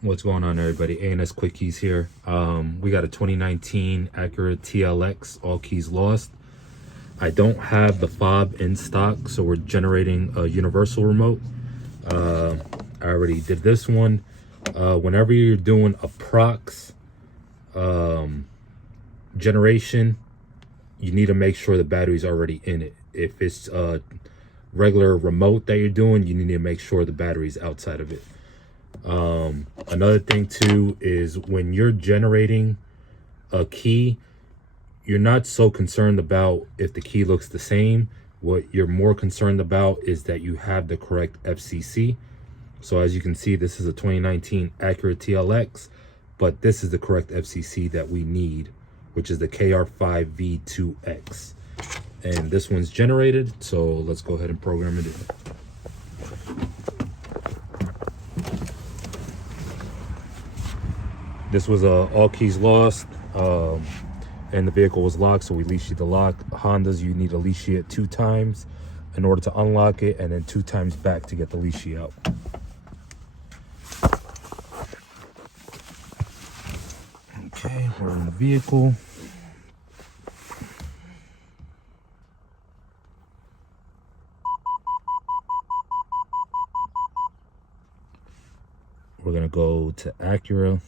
What's going on, everybody? A&S Quick Keys here. We got a 2019 Acura TLX, all keys lost. I don't have the fob in stock, so we're generating a universal remote. I already did this one. Whenever you're doing a prox generation, you need to make sure the battery's already in it. If it's a regular remote that you're doing, you need to make sure the battery's outside of it. Another thing too is when you're generating a key, you're not so concerned about if the key looks the same. What you're more concerned about is that you have the correct FCC. So as you can see, this is a 2019 Acura TLX, but this is the correct FCC that we need, which is the KR5V2X. And this one's generated, so let's go ahead and program it in. This was all keys lost, and the vehicle was locked, so we leashed the lock. Hondas, you need to leash it 2 times in order to unlock it, and then 2 times back to get the leash out. Okay, we're in the vehicle. We're gonna go to Acura.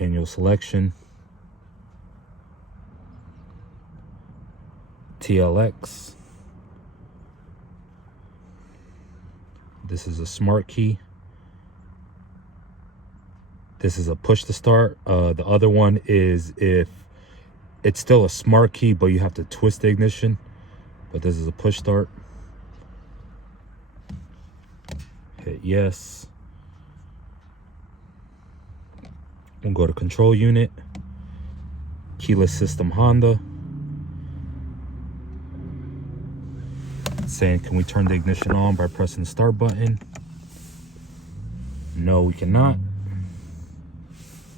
Manual selection, TLX. This is a smart key. This is a push to start. The other one is if it's still a smart key, but you have to twist the ignition. But this is a push start. Hit yes. We'll go to control unit, keyless system Honda. It's saying, can we turn the ignition on by pressing the start button? No, we cannot.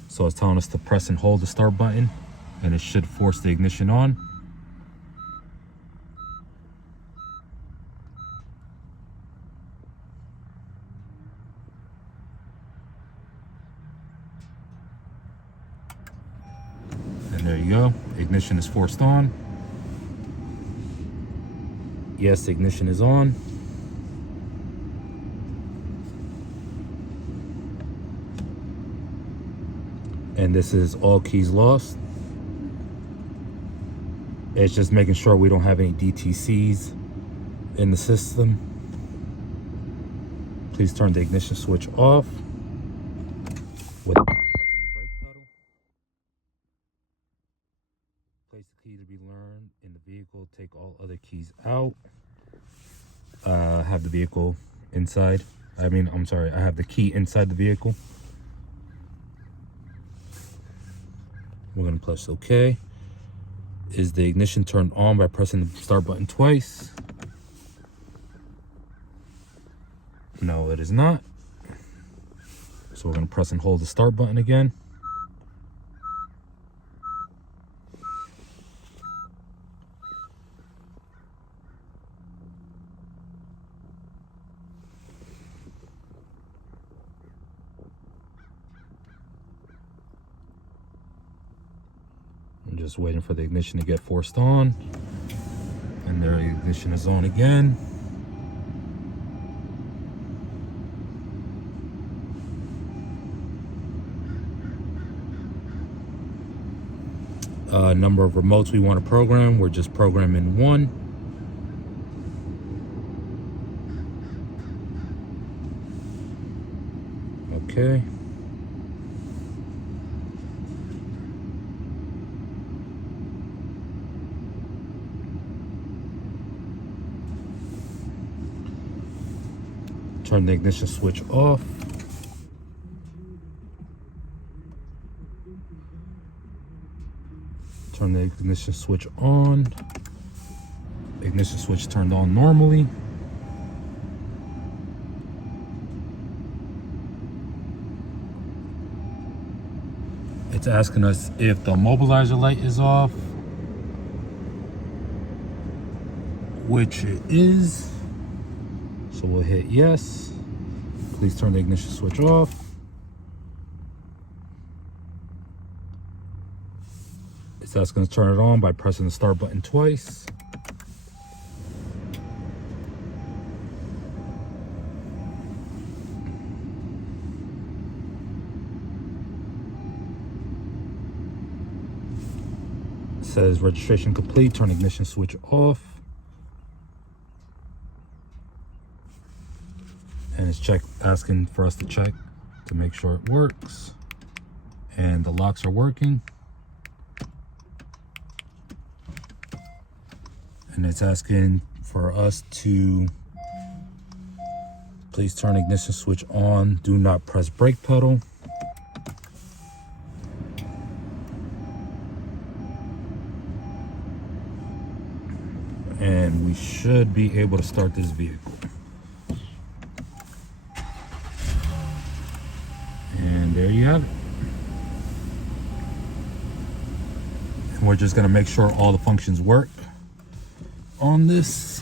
So it's telling us to press and hold the start button, and it should force the ignition on. There you go. Ignition is forced on. Yes, ignition is on. And this is all keys lost. It's just making sure we don't have any DTCs in the system. Please turn the ignition switch off. With place the key to be learned in the vehicle. Take all other keys out. Have the vehicle inside. I have the key inside the vehicle. We're going to press OK. Is the ignition turned on by pressing the start button twice? No, it is not. So we're going to press and hold the start button again. I'm just waiting for the ignition to get forced on. And their ignition is on again. Number of remotes we want to program. We're just programming 1. Okay. Turn the ignition switch off. Turn the ignition switch on. Ignition switch turned on normally. It's asking us if the immobilizer light is off. which it is. So we'll hit yes. Please turn the ignition switch off. It's asking to turn it on by pressing the start button twice. It says registration complete, turn ignition switch off. And it's asking for us to check to make sure it works. And the locks are working. And it's asking for us to please turn ignition switch on. Do not press brake pedal. And we should be able to start this vehicle. And there you have it. And we're just gonna make sure all the functions work on this.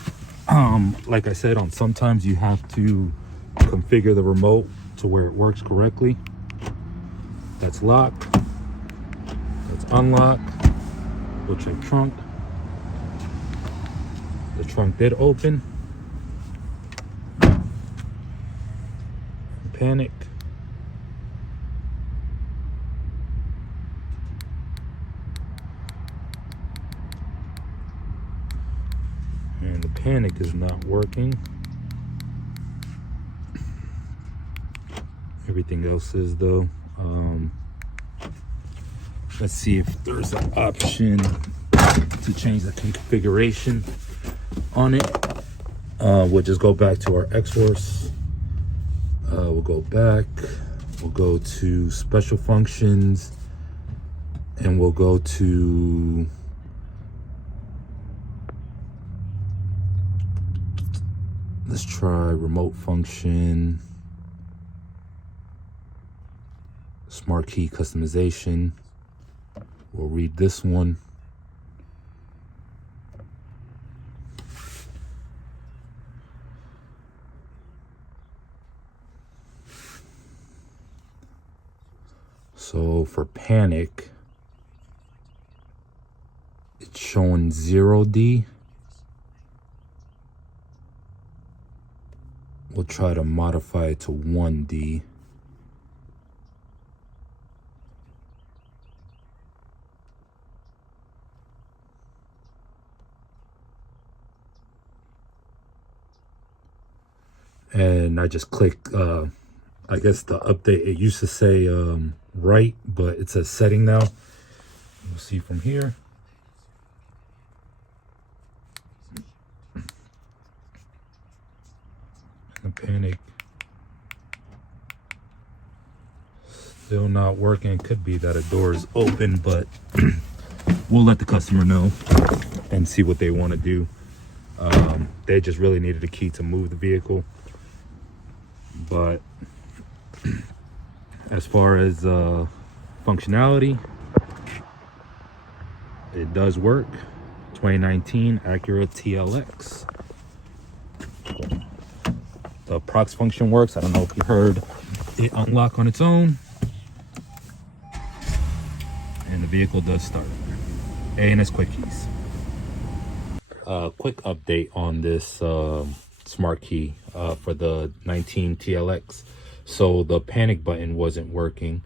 Like I said, sometimes you have to configure the remote to where it works correctly. That's lock. That's unlock. We'll check trunk. The trunk did open. Panic. And the panic is not working. Everything else is though. Let's see if there's an option to change the configuration on it. We'll just go back to our Xhorse. We'll go back. We'll go to special functions, and we'll go to let's try remote function, smart key customization. We'll read this one. So for panic, it's showing 0D. We'll try to modify it to 1D. And I just click, I guess the update, it used to say right, but it says setting now. We'll see from here. The panic still not working. Could be that a door is open, but we'll let the customer know and see what they want to do. They just really needed a key to move the vehicle. But as far as functionality, it does work. 2019 Acura TLX. The prox function works. I don't know if you heard it unlock on its own. And the vehicle does start. And it's quick keys. Quick update on this smart key for the 19 TLX. So the panic button wasn't working.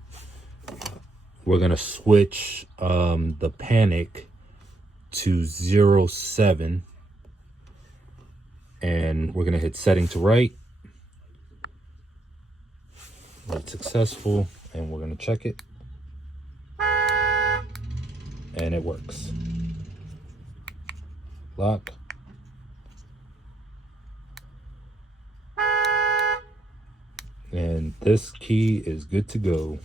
We're gonna switch the panic to 07, and we're gonna hit setting to right. It's successful, and we're gonna check it, and it works. Lock. And this key is good to go.